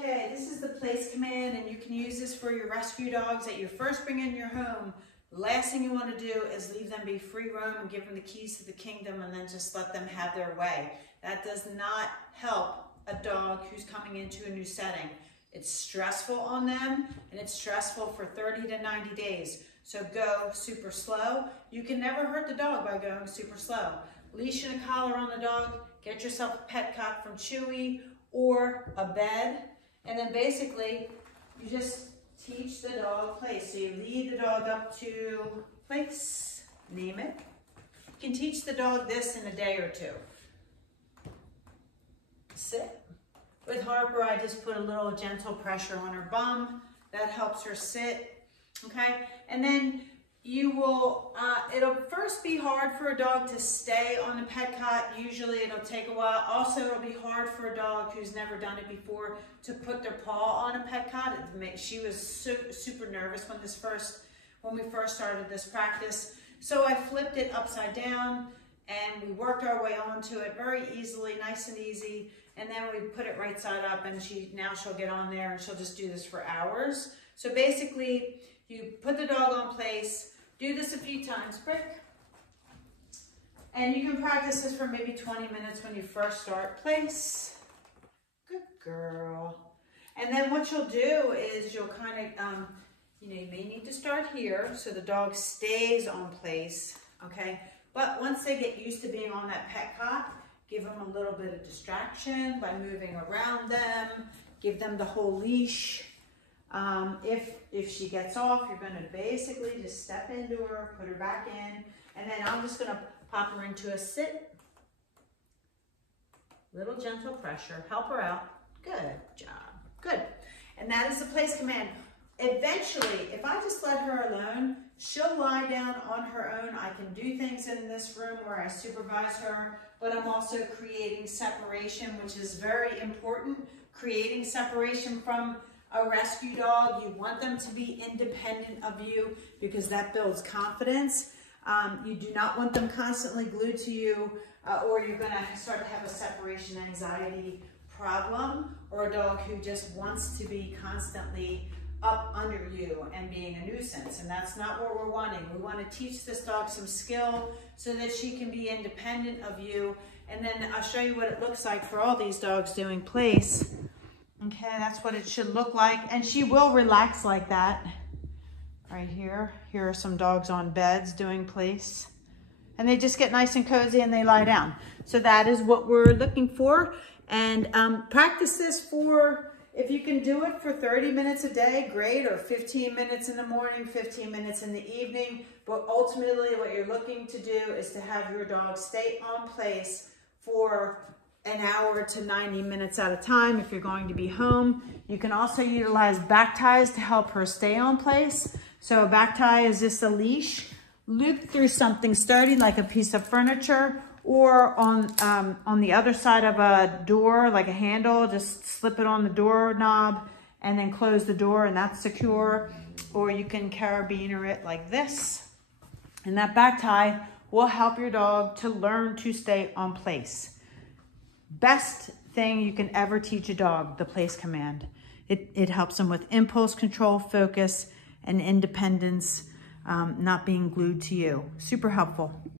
Okay, this is the place command, and you can use this for your rescue dogs that you first bring in your home. The last thing you want to do is leave them be free roam and give them the keys to the kingdom and then just let them have their way. That does not help a dog who's coming into a new setting. It's stressful on them, and it's stressful for 30 to 90 days. So go super slow. You can never hurt the dog by going super slow. Leash and a collar on the dog. Get yourself a Petcock from Chewy or a bed. And then basically, you just teach the dog place. So you lead the dog up to place, name it. You can teach the dog this in a day or two. Sit. With Harper, I just put a little gentle pressure on her bum. That helps her sit, okay? And then you will, it'll first be hard for a dog to stay on the Petcot. Usually it'll take a while. Also, it'll be hard for a dog who's never done it before to put their paw on a Petcot. She was super nervous when we first started this practice. So I flipped it upside down and we worked our way onto it very easily, nice and easy. And then we put it right side up, and now she'll get on there and she'll just do this for hours. So basically, you put the dog on place, do this a few times, Brick. And you can practice this for maybe 20 minutes when you first start. Place. Good girl. And then what you'll do is you'll kind of, you may need to start here so the dog stays on place, okay? But once they get used to being on that Petcot, give them a little bit of distraction by moving around them. Give them the whole leash. If she gets off, you're going to basically just step into her, put her back in, and then I'm just going to pop her into a sit. Little gentle pressure. Help her out. Good job. Good. And that is the place command. Eventually, if I just let her alone, she'll lie down on her own. I can do things in this room where I supervise her, but I'm also creating separation, which is very important. Creating separation from a rescue dog. You want them to be independent of you because that builds confidence. You do not want them constantly glued to you or you're going to start to have a separation anxiety problem, or a dog who just wants to be constantly up under you and being a nuisance, and that's not what we're wanting. We want to teach this dog some skill so that she can be independent of you, and then I'll show you what it looks like for all these dogs doing place. Okay, that's what it should look like, and she will relax like that. Right here. Here are some dogs on beds doing place, and they just get nice and cozy and they lie down. So that is what we're looking for, and practice this for, if you can do it for 30 minutes a day, great, or 15 minutes in the morning, 15 minutes in the evening. But ultimately what you're looking to do is to have your dog stay on place for an hour to 90 minutes at a time if you're going to be home. You can also utilize back ties to help her stay on place. So a back tie is just a leash looped through something sturdy like a piece of furniture, or on the other side of a door, like a handle, just slip it on the doorknob and then close the door, and that's secure. Or you can carabiner it like this. And that back tie will help your dog to learn to stay on place. Best thing you can ever teach a dog, the place command. It helps them with impulse control, focus, and independence, not being glued to you. Super helpful.